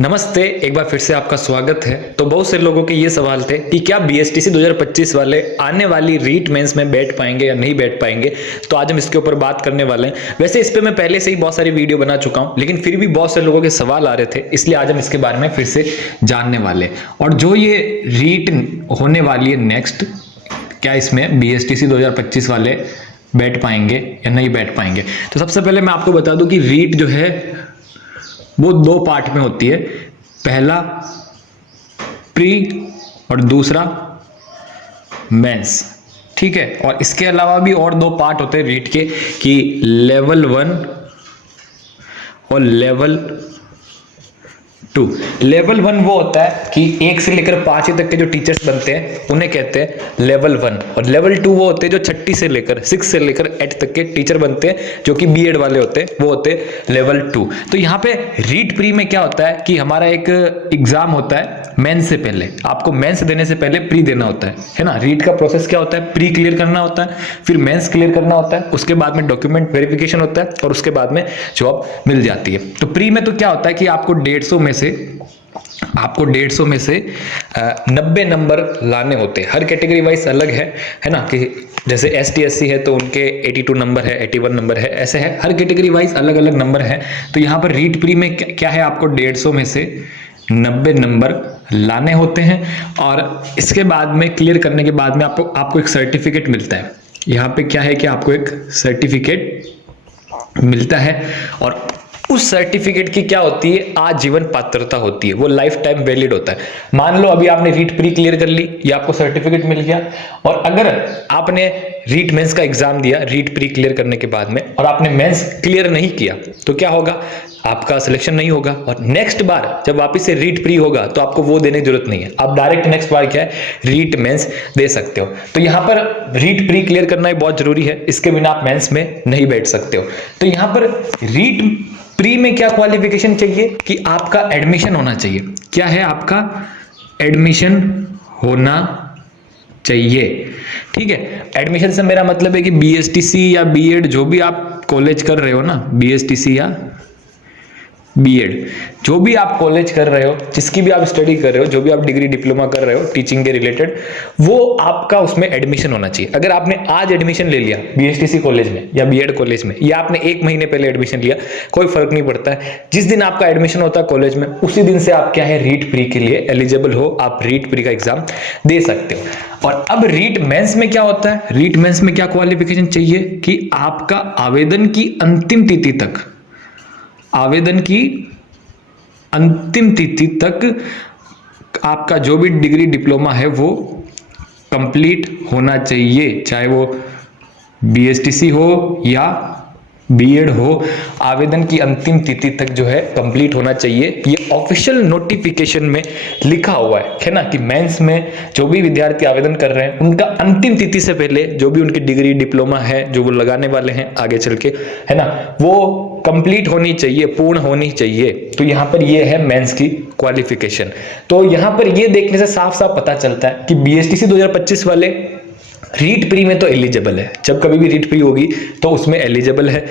नमस्ते, एक बार फिर से आपका स्वागत है। तो बहुत से लोगों के ये सवाल थे कि क्या बीएसटीसी 2025 वाले आने वाली रीट मेंस में बैठ पाएंगे या नहीं बैठ पाएंगे। तो आज हम इसके ऊपर बात करने वाले हैं। वैसे इस पे मैं पहले से ही बहुत सारी वीडियो बना चुका हूं, लेकिन फिर भी बहुत से लोगों के सवाल आ रहे थे, इसलिए आज हम इसके बारे में फिर से जानने वाले। और जो ये रीट होने वाली है नेक्स्ट, क्या इसमें बीएसटीसी 2025 वाले बैठ पाएंगे या नहीं बैठ पाएंगे। तो सबसे पहले मैं आपको बता दूं कि रीट जो है वो दो पार्ट में होती है। पहला प्री और दूसरा मेंस, ठीक है। और इसके अलावा भी और दो पार्ट होते हैं रीट के, कि लेवल 1 और लेवल 2। लेवल 1 वो होता है कि 1 से लेकर 5 तक के जो टीचर्स बनते हैं उन्हें कहते हैं लेवल 1। और लेवल 2 वो होते हैं जो 6 से लेकर 8 तक के टीचर बनते हैं, जो कि बीएड वाले होते हैं, वो होते हैं लेवल 2। तो यहाँ पे रीट प्री में क्या होता है कि हमारा एक एग्जाम होता है मेंस से पहले। आपको मेंस देने से पहले प्री देना होता है ना। रीट का प्रोसेस क्या होता है, प्री क्लियर करना होता है, फिर मेंस क्लियर करना होता है, उसके बाद में डॉक्यूमेंट वेरिफिकेशन होता है और उसके बाद में जॉब मिल जाती है। तो प्री में तो क्या होता है कि आपको 150 में से 90 नंबर लाने होते हैं। हर कैटेगरी वाइज अलग है ना। कि जैसे ST SC है तो उनके 82 नंबर है, 81 नंबर है, ऐसे है। हर कैटेगरी वाइज अलग अलग नंबर है। तो यहाँ पर रीट प्री में क्या है, आपको 150 में से 90 नंबर लाने होते हैं। और इसके बाद में क्लियर करने के बाद में आपको एक सर्टिफिकेट मिलता है। यहाँ पे क्या है कि आपको एक सर्टिफिकेट मिलता है, और उस सर्टिफिकेट की क्या होती है, आजीवन पात्रता होती है। वो लाइफ टाइम वैलिड होता है। मान लो अभी आपने रीट प्री क्लियर कर ली, ये आपको सर्टिफिकेट मिल गया। और अगर आपने रीट मेंस का एग्जाम दिया रीट प्री क्लियर करने के बाद में, और आपने मेंस क्लियर नहीं किया, तो क्या होगा, आपका सिलेक्शन नहीं होगा। और नेक्स्ट बार जब वापस से रीट प्री होगा तो आपको वो देने की जरूरत नहीं है। आप डायरेक्ट नेक्स्ट बार क्या है, रीट मेंस दे सकते हो। तो यहाँ पर रीट प्री क्लियर करना ही बहुत जरूरी है, इसके बिना आप मेंस में नहीं बैठ सकते हो। तो यहाँ पर रीट प्री में क्या क्वालिफिकेशन चाहिए कि आपका एडमिशन होना चाहिए। क्या है, आपका एडमिशन होना चाहिए, ठीक है। एडमिशन से मेरा मतलब है कि बीएसटीसी या बीएड जो भी आप कॉलेज कर रहे हो ना, बीएसटीसी या बीएड जो भी आप कॉलेज कर रहे हो, जिसकी भी आप स्टडी कर रहे हो, जो भी आप डिग्री डिप्लोमा कर रहे हो टीचिंग के रिलेटेड, वो आपका उसमें एडमिशन होना चाहिए। अगर आपने आज एडमिशन ले लिया बीएसटीसी कॉलेज में या बीएड कॉलेज में, या आपने 1 महीने पहले एडमिशन लिया, कोई फर्क नहीं पड़ता है। जिस दिन आपका एडमिशन होता है कॉलेज में, उसी दिन से आप क्या है, रीट प्री के लिए एलिजिबल हो, आप रीट प्री का एग्जाम दे सकते हो। और अब रीट मेंस में क्या होता है, रीट मेंस में क्या क्वालिफिकेशन चाहिए कि आपका आवेदन की अंतिम तिथि तक आपका जो भी डिग्री डिप्लोमा है वो कंप्लीट होना चाहिए। चाहे वो बीएसटीसी हो या बीएड हो, आवेदन की अंतिम तिथि तक जो है कंप्लीट होना चाहिए। ये ऑफिशियल नोटिफिकेशन में लिखा हुआ है ना, कि मेंस में जो भी विद्यार्थी आवेदन कर रहे हैं, उनका अंतिम तिथि से पहले जो भी उनकी डिग्री डिप्लोमा है जो वो लगाने वाले हैं आगे चल के, है ना, वो कंप्लीट होनी चाहिए, पूर्ण होनी चाहिए। तो यहाँ पर ये है मेंस की क्वालिफिकेशन। तो यहाँ पर ये देखने से साफ साफ पता चलता है कि बीएसटीसी 2025 वाले रीट प्री में तो एलिजिबल है। जब कभी भी रीट प्री होगी तो उसमें एलिजिबल है,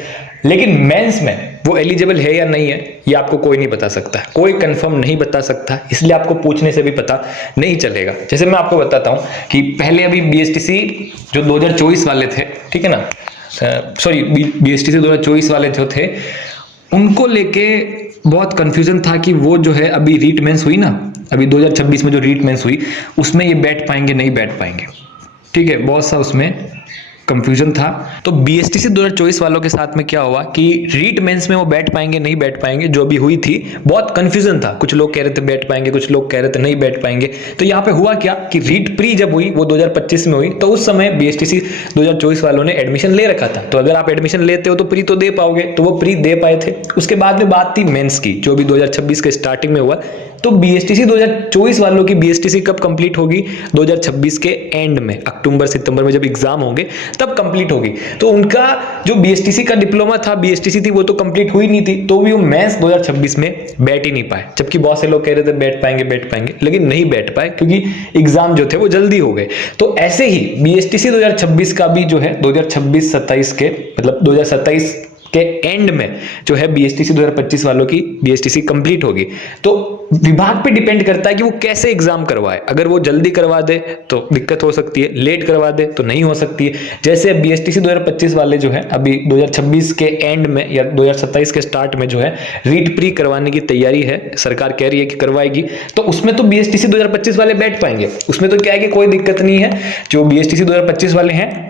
लेकिन मेंस में वो एलिजिबल है या नहीं है, ये आपको कोई नहीं बता सकता, कोई कंफर्म नहीं बता सकता। इसलिए आपको पूछने से भी पता नहीं चलेगा। जैसे मैं आपको बताता हूं कि पहले अभी बीएसटीसी जो 2024 वाले थे, ठीक है ना, सॉरी बीएसटीसी 2024 वाले जो थे, उनको लेके बहुत कंफ्यूजन था कि वो जो है अभी रीट मेंस हुई ना, अभी 2026 में जो रीट मेंस हुई, उसमें ये बैठ पाएंगे नहीं बैठ पाएंगे, ठीक है। बहुत सा उसमें कंफ्यूजन था। तो बीएसटीसी 2024 वालों के साथ में क्या हुआ कि रीट मेंस में वो बैठ पाएंगे नहीं बैठ पाएंगे, जो भी हुई थी बहुत कंफ्यूजन था। कुछ लोग कह रहे थे बैठ पाएंगे, कुछ लोग कह रहे थे नहीं बैठ पाएंगे। तो यहाँ पे हुआ क्या कि रीट प्री जब हुई, वो 2025 में हुई, तो उस समय बीएसटीसी 2024 वालों ने एडमिशन ले रखा था। तो अगर आप एडमिशन लेते हो तो प्री तो दे पाओगे, तो वो प्री दे पाए थे। उसके बाद में बात थी मेंस की, जो भी 2026 के स्टार्टिंग में हुआ। तो बीएसटीसी 2024 वालों की बीएसटीसी कब कंप्लीट होगी, 2026 के एंड में, अक्टूबर सितंबर में जब एग्जाम होंगे तब कंप्लीट होगी। तो उनका जो बीएसटीसी का डिप्लोमा था, बीएसटीसी थी, वो तो कंप्लीट हुई नहीं थी, तो भी वो मेंस 2026 में बैठ ही नहीं पाए। जबकि बहुत से लोग कह रहे थे बैठ पाएंगे, लेकिन नहीं बैठ पाए क्योंकि एग्जाम जो थे वो जल्दी हो गए। तो ऐसे ही बीएसटीसी 2026 का भी जो है 2026-27 के, मतलब 2027 के एंड में जो है बीएसटीसी 2025 वालों की बीएसटीसी कंप्लीट होगी। तो विभाग पे डिपेंड करता है कि वो कैसे एग्जाम करवाए। अगर वो जल्दी करवा दे तो दिक्कत हो सकती है, लेट करवा दे तो नहीं हो सकती है। जैसे बीएसटीसी 2025 वाले जो है अभी 2026 के एंड में या 2027 के स्टार्ट में जो है रीट प्री करवाने की तैयारी है, सरकार कह रही है कि करवाएगी। तो उसमें तो बीएसटीसी 2025 वाले बैठ पाएंगे, उसमें तो क्या है कि कोई दिक्कत नहीं है। जो बीएसटीसी 2025 वाले हैं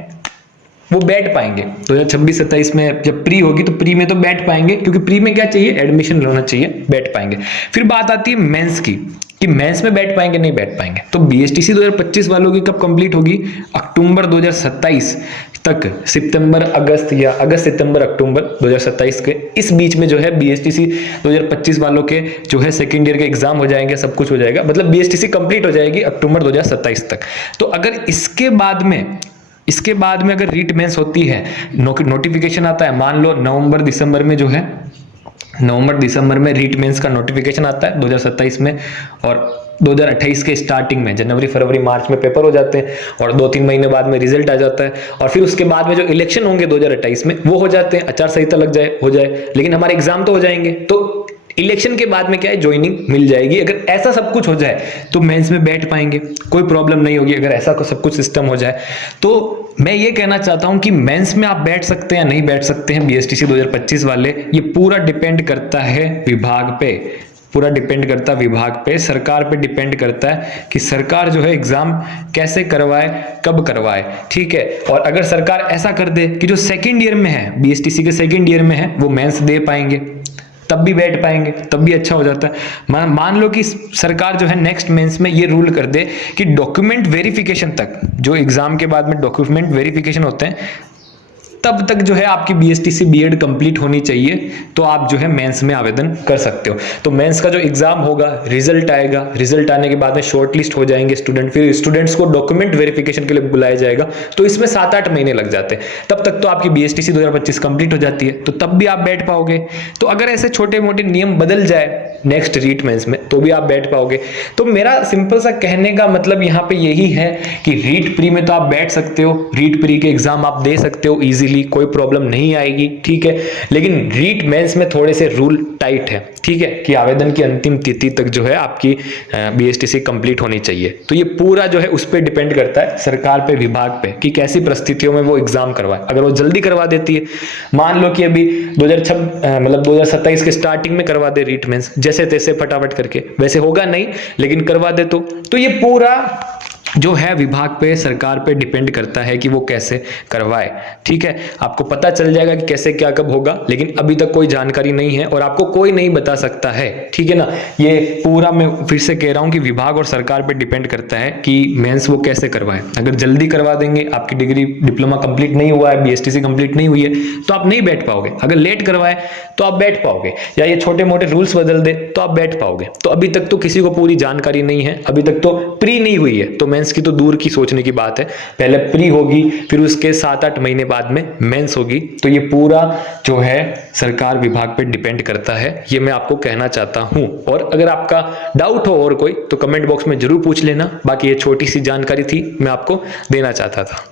वो बैठ पाएंगे 2026-27 में जब प्री होगी तो प्री में तो बैठ पाएंगे, क्योंकि प्री में क्या चाहिए, एडमिशन होना चाहिए, बैठ पाएंगे। फिर बात आती है मेंस की कि मेंस में बैठ पाएंगे नहीं बैठ पाएंगे। तो बीएसटीसी 2025 वालों की कब कंप्लीट होगी, अक्टूबर 2027 तक, सितंबर अगस्त या अगस्त सितंबर अक्टूबर 2027 के इस बीच में जो है बीएसटीसी 2025 वालों के जो है सेकेंड ईयर के एग्जाम हो जाएंगे, सब कुछ हो जाएगा, मतलब बीएसटीसी कंप्लीट हो जाएगी अक्टूबर 2027 तक। तो अगर इसके बाद में अगर रीट मेंस होती है, नोटिफिकेशन आता है, मान लो नवंबर दिसंबर में जो है, नवंबर दिसंबर में रीट मेंस का नोटिफिकेशन आता है 2027 में, और 2028 के स्टार्टिंग में जनवरी फरवरी मार्च में पेपर हो जाते हैं, और 2-3 महीने बाद में रिजल्ट आ जाता है, और फिर उसके बाद में जो इलेक्शन होंगे 2028 में वो हो जाते हैं, आचार संहिता लग जाए हो जाए, लेकिन हमारे एग्जाम तो हो जाएंगे। तो इलेक्शन के बाद में क्या है, ज्वाइनिंग मिल जाएगी। अगर ऐसा सब कुछ हो जाए तो मेंस में बैठ पाएंगे, कोई प्रॉब्लम नहीं होगी। अगर ऐसा सब कुछ सिस्टम हो जाए तो मैं ये कहना चाहता हूं कि मेंस में आप बैठ सकते हैं या नहीं बैठ सकते हैं बीएसटीसी 2025 वाले, ये पूरा डिपेंड करता है विभाग पे, पूरा डिपेंड करता है विभाग पे, सरकार पे डिपेंड करता है कि सरकार जो है एग्जाम कैसे करवाए, कब करवाए, ठीक है। और अगर सरकार ऐसा कर दे कि जो सेकंड ईयर में है, बीएसटीसी के सेकंड ईयर में है, वो मेंस दे पाएंगे, तब भी बैठ पाएंगे, तब भी अच्छा हो जाता है। मान लो कि सरकार जो है नेक्स्ट मेंस में ये रूल कर दे कि डॉक्यूमेंट वेरिफिकेशन तक, जो एग्जाम के बाद में डॉक्यूमेंट वेरिफिकेशन होते हैं, तब तक जो है आपकी बीएसटीसी बीएड कंप्लीट होनी चाहिए, तो आप जो है मेंस में आवेदन कर सकते हो। तो मेंस का जो एग्जाम होगा, रिजल्ट आएगा, रिजल्ट आने के बाद में शॉर्ट लिस्ट हो जाएंगे स्टूडेंट, फिर स्टूडेंट्स को डॉक्यूमेंट वेरिफिकेशन के लिए बुलाया जाएगा, तो इसमें 7-8 महीने लग जाते हैं। तब तक तो आपकी बीएसटीसी 2025 कंप्लीट हो जाती है, तो तब भी आप बैठ पाओगे। तो अगर ऐसे छोटे मोटे नियम बदल जाए नेक्स्ट रीट मेंस में तो भी आप बैठ पाओगे। तो मेरा सिंपल सा कहने का मतलब यहाँ पे यही है कि रीट प्री में तो आप बैठ सकते हो, रीट प्री के एग्जाम आप दे सकते हो इजीली, कोई प्रॉब्लम नहीं आएगी, ठीक है। लेकिन रीट मेंस में थोड़े से रूल टाइट है, ठीक है, कि आवेदन की अंतिम तिथि तक जो है आपकी बीएसटीसी कंप्लीट होनी चाहिए। तो ये पूरा जो है उस पर डिपेंड करता है सरकार पे, विभाग पे, कि कैसी परिस्थितियों में वो एग्जाम करवाए। अगर वो जल्दी करवा देती है, मान लो कि अभी 2027 के स्टार्टिंग में करवा दे रीट मेंस, जैसे तैसे फटाफट करके, वैसे होगा नहीं लेकिन करवा दे तो ये पूरा जो है विभाग पे, सरकार पे डिपेंड करता है कि वो कैसे करवाए, ठीक है। आपको पता चल जाएगा कि कैसे क्या कब होगा, लेकिन अभी तक कोई जानकारी नहीं है और आपको कोई नहीं बता सकता है, ठीक है ना। ये पूरा मैं फिर से कह रहा हूं कि विभाग और सरकार पे डिपेंड करता है कि मेंस वो कैसे करवाए। अगर जल्दी करवा देंगे, आपकी डिग्री डिप्लोमा कंप्लीट नहीं हुआ है, बीएसटीसी कंप्लीट नहीं हुई है, तो आप नहीं बैठ पाओगे। अगर लेट करवाए तो आप बैठ पाओगे, या ये छोटे मोटे रूल्स बदल दे तो आप बैठ पाओगे। तो अभी तक तो किसी को पूरी जानकारी नहीं है, अभी तक तो प्री नहीं हुई है, तो मेंस की तो दूर की सोचने की बात है। पहले प्री होगी, फिर उसके 7-8 महीने बाद में मेंस होगी। तो ये पूरा जो है सरकार विभाग पे डिपेंड करता है, ये मैं आपको कहना चाहता हूं। और अगर आपका डाउट हो और कोई, तो कमेंट बॉक्स में जरूर पूछ लेना। बाकी ये छोटी सी जानकारी थी, मैं आपको देना चाहता था।